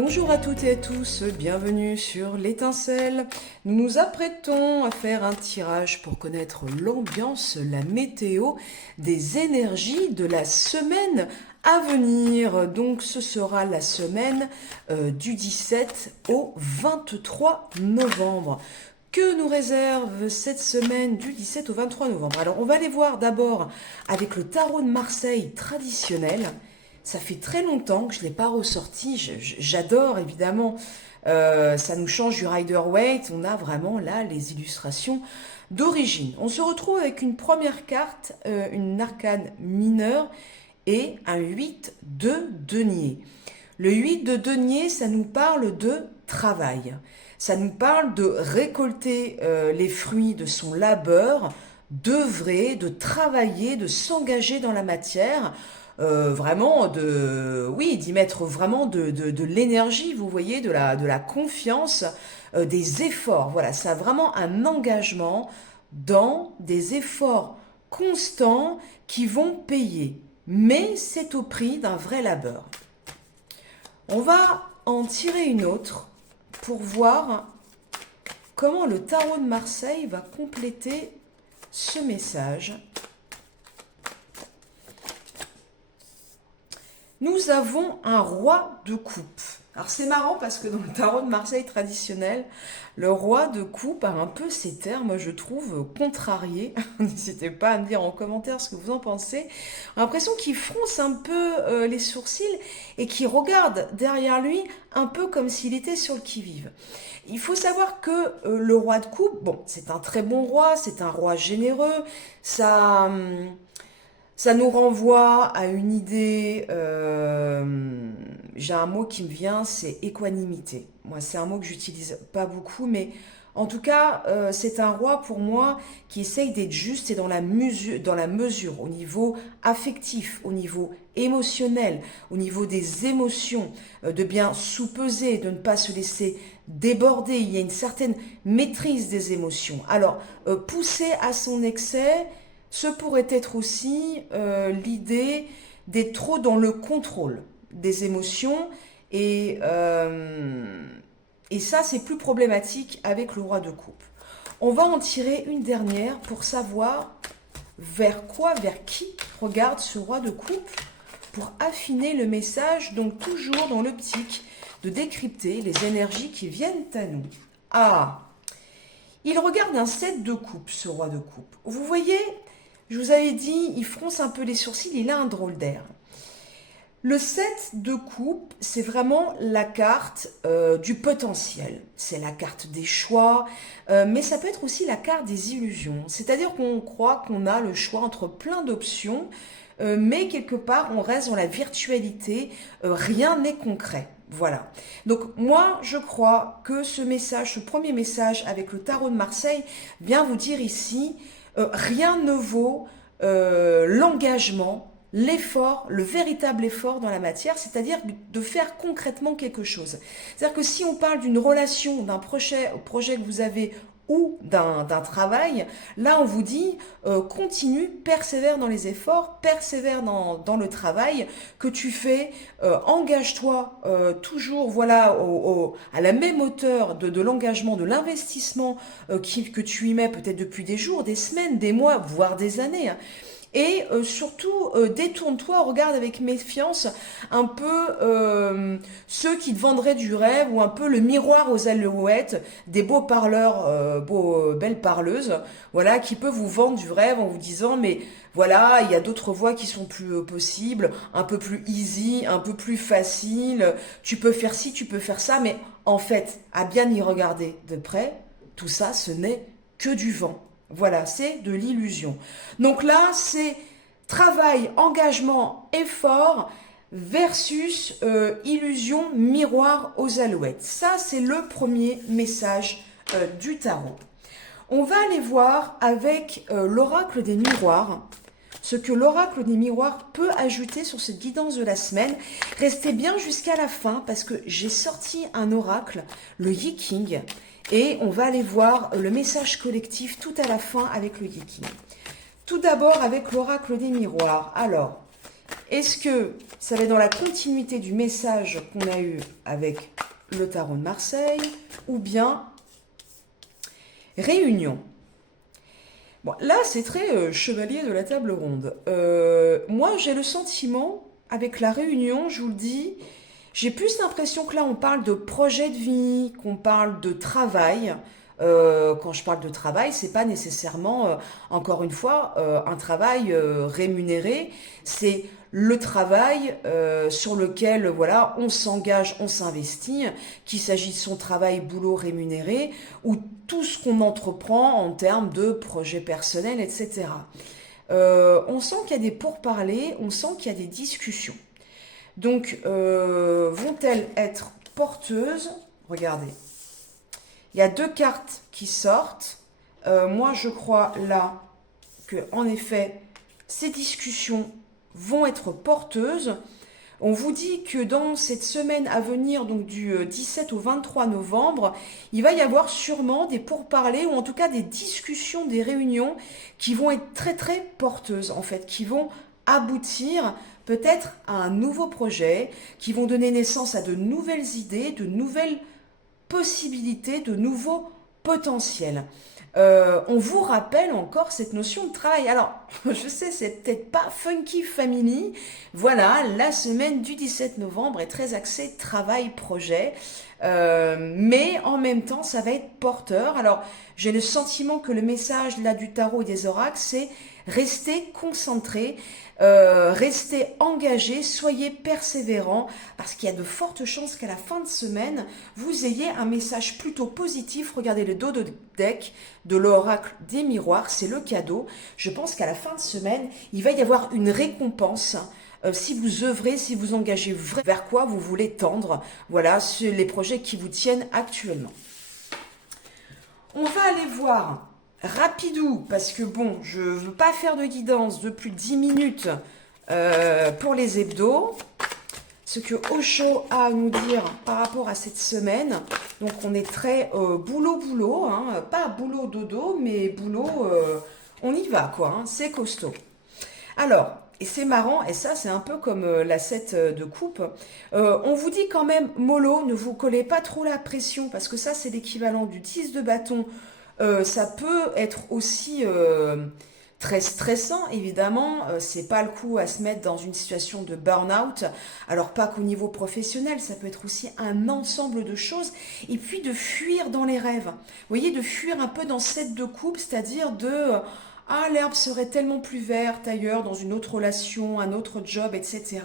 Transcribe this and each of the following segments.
Bonjour à toutes et à tous, bienvenue sur l'étincelle. Nous nous apprêtons à faire un tirage pour connaître l'ambiance, la météo des énergies de la semaine à venir. Donc ce sera la semaine du 17 au 23 novembre. Que nous réserve cette semaine du 17 au 23 novembre? Alors on va aller voir d'abord avec le tarot de Marseille traditionnel. Ça fait très longtemps que je ne l'ai pas ressorti. J'adore évidemment. Ça nous change du Rider-Waite. On a vraiment là les illustrations d'origine. On se retrouve avec une première carte, une arcane mineure et un 8 de denier. Le 8 de denier, ça nous parle de travail. Ça nous parle de récolter les fruits de son labeur, d'œuvrer, de travailler, de s'engager dans la matière. Vraiment d'y mettre vraiment de l'énergie, vous voyez, de la confiance, des efforts. Voilà, ça a vraiment un engagement dans des efforts constants qui vont payer. Mais c'est au prix d'un vrai labeur. On va en tirer une autre pour voir comment le tarot de Marseille va compléter ce message. Nous avons un roi de coupe. Alors c'est marrant parce que dans le tarot de Marseille traditionnel, le roi de coupe a un peu ses termes, moi je trouve, contrariés. N'hésitez pas à me dire en commentaire ce que vous en pensez. On a l'impression qu'il fronce un peu les sourcils et qu'il regarde derrière lui un peu comme s'il était sur le qui-vive. Il faut savoir que le roi de coupe, bon, c'est un très bon roi, c'est un roi généreux, ça nous renvoie à une idée, j'ai un mot qui me vient, c'est équanimité. Moi, c'est un mot que j'utilise pas beaucoup, mais en tout cas, c'est un roi pour moi qui essaye d'être juste et dans la mesure, au niveau affectif, au niveau émotionnel, au niveau des émotions, de bien sous-peser, de ne pas se laisser déborder. Il y a une certaine maîtrise des émotions. Alors, pousser à son excès, ce pourrait être aussi l'idée d'être trop dans le contrôle des émotions et ça c'est plus problématique avec le roi de coupe. On va en tirer une dernière pour savoir vers qui regarde ce roi de coupe pour affiner le message, donc toujours dans l'optique de décrypter les énergies qui viennent à nous. Ah, il regarde un 7 de coupe, ce roi de coupe. Vous voyez, je vous avais dit, il fronce un peu les sourcils, il a un drôle d'air. Le 7 de coupe, c'est vraiment la carte du potentiel. C'est la carte des choix, mais ça peut être aussi la carte des illusions. C'est-à-dire qu'on croit qu'on a le choix entre plein d'options, mais quelque part, on reste dans la virtualité, rien n'est concret. Voilà. Donc moi, je crois que ce message, ce premier message avec le tarot de Marseille, vient vous dire ici, rien ne vaut l'engagement, l'effort, le véritable effort dans la matière, c'est-à-dire de faire concrètement quelque chose. C'est-à-dire que si on parle d'une relation, d'un projet que vous avez ou d'un travail, là on vous dit continue, persévère dans les efforts, persévère dans le travail que tu fais, engage-toi toujours voilà à la même hauteur de l'engagement, de l'investissement que tu y mets peut-être depuis des jours, des semaines, des mois, voire des années. Et surtout, détourne-toi, regarde avec méfiance un peu ceux qui te vendraient du rêve ou un peu le miroir aux alouettes des beaux parleurs, belles parleuses, voilà, qui peuvent vous vendre du rêve en vous disant mais voilà, il y a d'autres voies qui sont plus possibles, un peu plus easy, un peu plus facile, tu peux faire ci, tu peux faire ça, mais en fait, à bien y regarder de près, tout ça, ce n'est que du vent. Voilà, c'est de l'illusion. Donc là, c'est travail, engagement, effort versus illusion, miroir aux alouettes. Ça, c'est le premier message du tarot. On va aller voir avec l'oracle des miroirs ce que l'oracle des miroirs peut ajouter sur cette guidance de la semaine. Restez bien jusqu'à la fin parce que j'ai sorti un oracle, le Yi-King, et on va aller voir le message collectif tout à la fin avec le Yi-King. Tout d'abord avec l'oracle des miroirs. Alors, Est-ce que ça va être dans la continuité du message qu'on a eu avec le tarot de Marseille ou bien réunion? Bon, là, c'est très chevalier de la table ronde. Moi, j'ai le sentiment, avec la réunion, je vous le dis, j'ai plus l'impression que là, on parle de projet de vie, qu'on parle de travail. Quand je parle de travail, c'est pas nécessairement, encore une fois, un travail rémunéré. C'est le travail sur lequel, voilà, on s'engage, on s'investit, qu'il s'agit de son travail, boulot rémunéré, ou tout ce qu'on entreprend en termes de projet personnel, etc. On sent qu'il y a des pourparlers, on sent qu'il y a des discussions. Donc, vont-elles être porteuses? Regardez, il y a deux cartes qui sortent. Moi, je crois là que, en effet, ces discussions vont être porteuses. On vous dit que dans cette semaine à venir, donc du 17 au 23 novembre, il va y avoir sûrement des pourparlers ou en tout cas des discussions, des réunions qui vont être très très porteuses en fait, qui vont aboutir peut-être à un nouveau projet, qui vont donner naissance à de nouvelles idées, de nouvelles possibilités, de nouveaux potentiels. On vous rappelle encore cette notion de travail. Alors, je sais, c'est peut-être pas funky family. Voilà, la semaine du 17 novembre est très axée travail-projet. Mais en même temps, ça va être porteur. Alors, j'ai le sentiment que le message là du tarot et des oracles, c'est rester concentré, restez engagés, soyez persévérants, parce qu'il y a de fortes chances qu'à la fin de semaine, vous ayez un message plutôt positif. Regardez le dos de deck de l'oracle des miroirs, c'est le cadeau. Je pense qu'à la fin de semaine, il va y avoir une récompense. Si vous œuvrez, si vous engagez vers quoi vous voulez tendre, voilà, sur les projets qui vous tiennent actuellement. On va aller voir rapidou, parce que bon, je ne veux pas faire de guidance de plus de 10 minutes pour les hebdos. Ce que Osho a à nous dire par rapport à cette semaine. Donc on est très boulot-boulot, hein, pas boulot-dodo, mais boulot, on y va quoi, hein, c'est costaud. Alors, et c'est marrant, et ça c'est un peu comme la 7 de coupe, on vous dit quand même, mollo, ne vous collez pas trop la pression, parce que ça c'est l'équivalent du 10 de bâton. Ça peut être aussi très stressant, évidemment. C'est pas le coup à se mettre dans une situation de burn-out. Alors pas qu'au niveau professionnel, ça peut être aussi un ensemble de choses. Et puis de fuir dans les rêves. Vous voyez, de fuir un peu dans cette de coupe, c'est-à-dire de ah, l'herbe serait tellement plus verte ailleurs, dans une autre relation, un autre job, etc.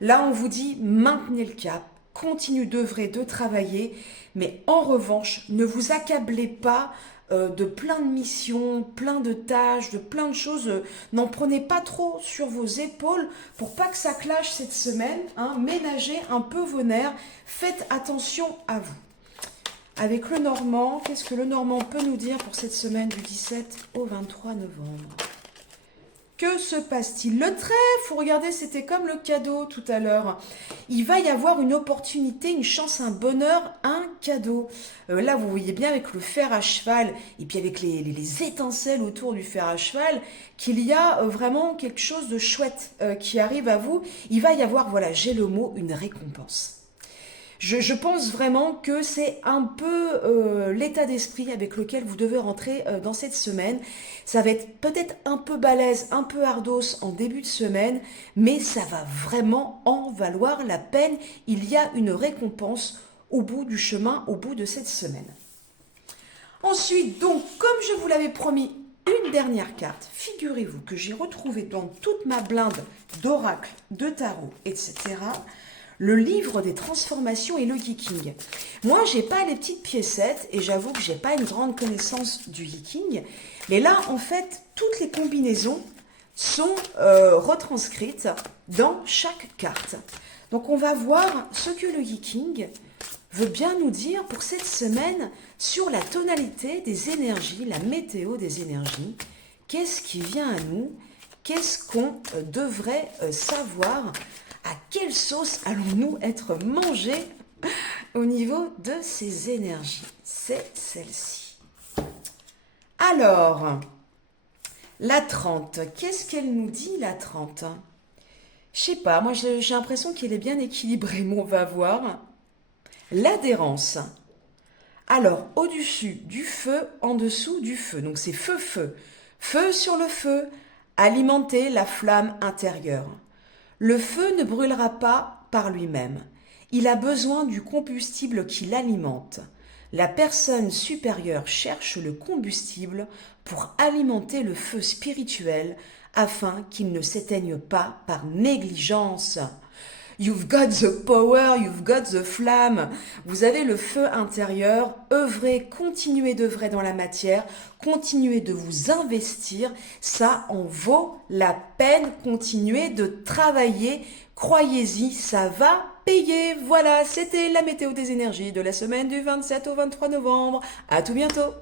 Là, on vous dit, maintenez le cap, continuez d'œuvrer, de travailler, mais en revanche, ne vous accablez pas de plein de missions, plein de tâches, de plein de choses. N'en prenez pas trop sur vos épaules pour pas que ça clash cette semaine. Hein. Ménagez un peu vos nerfs, faites attention à vous. Avec le Normand, qu'est-ce que le Normand peut nous dire pour cette semaine du 17 au 23 novembre? Que se passe-t-il? Le trèfle, regardez, c'était comme le cadeau tout à l'heure. Il va y avoir une opportunité, une chance, un bonheur, un cadeau. Là, vous voyez bien avec le fer à cheval et puis avec les étincelles autour du fer à cheval qu'il y a vraiment quelque chose de chouette qui arrive à vous. Il va y avoir, voilà, j'ai le mot, une récompense. Je pense vraiment que c'est un peu l'état d'esprit avec lequel vous devez rentrer dans cette semaine. Ça va être peut-être un peu balèze, un peu ardos en début de semaine, mais ça va vraiment en valoir la peine. Il y a une récompense au bout du chemin, au bout de cette semaine. Ensuite, donc, comme je vous l'avais promis, une dernière carte. Figurez-vous que j'ai retrouvé dans toute ma blinde d'oracle, de tarot, etc., le livre des transformations et le Yiking. Moi, j'ai pas les petites piécettes et j'avoue que j'ai pas une grande connaissance du Yiking. Mais là, en fait, toutes les combinaisons sont retranscrites dans chaque carte. Donc, on va voir ce que le Yiking veut bien nous dire pour cette semaine sur la tonalité des énergies, la météo des énergies. Qu'est-ce qui vient à nous? Qu'est-ce qu'on devrait savoir? À quelle sauce allons-nous être mangés au niveau de ces énergies? C'est celle-ci. Alors, la 30, qu'est-ce qu'elle nous dit, la 30? Je sais pas, moi j'ai l'impression qu'il est bien équilibré, mais on va voir. L'adhérence. Alors, au-dessus du feu, en dessous du feu. Donc c'est feu, feu. Feu sur le feu, alimenter la flamme intérieure. Le feu ne brûlera pas par lui-même. Il a besoin du combustible qui l'alimente. La personne supérieure cherche le combustible pour alimenter le feu spirituel afin qu'il ne s'éteigne pas par négligence. You've got the power, you've got the flamme. Vous avez le feu intérieur. Œuvrez, continuez d'œuvrer dans la matière, continuez de vous investir. Ça en vaut la peine. Continuez de travailler. Croyez-y, ça va payer. Voilà, c'était la météo des énergies de la semaine du 27 au 23 novembre. À tout bientôt.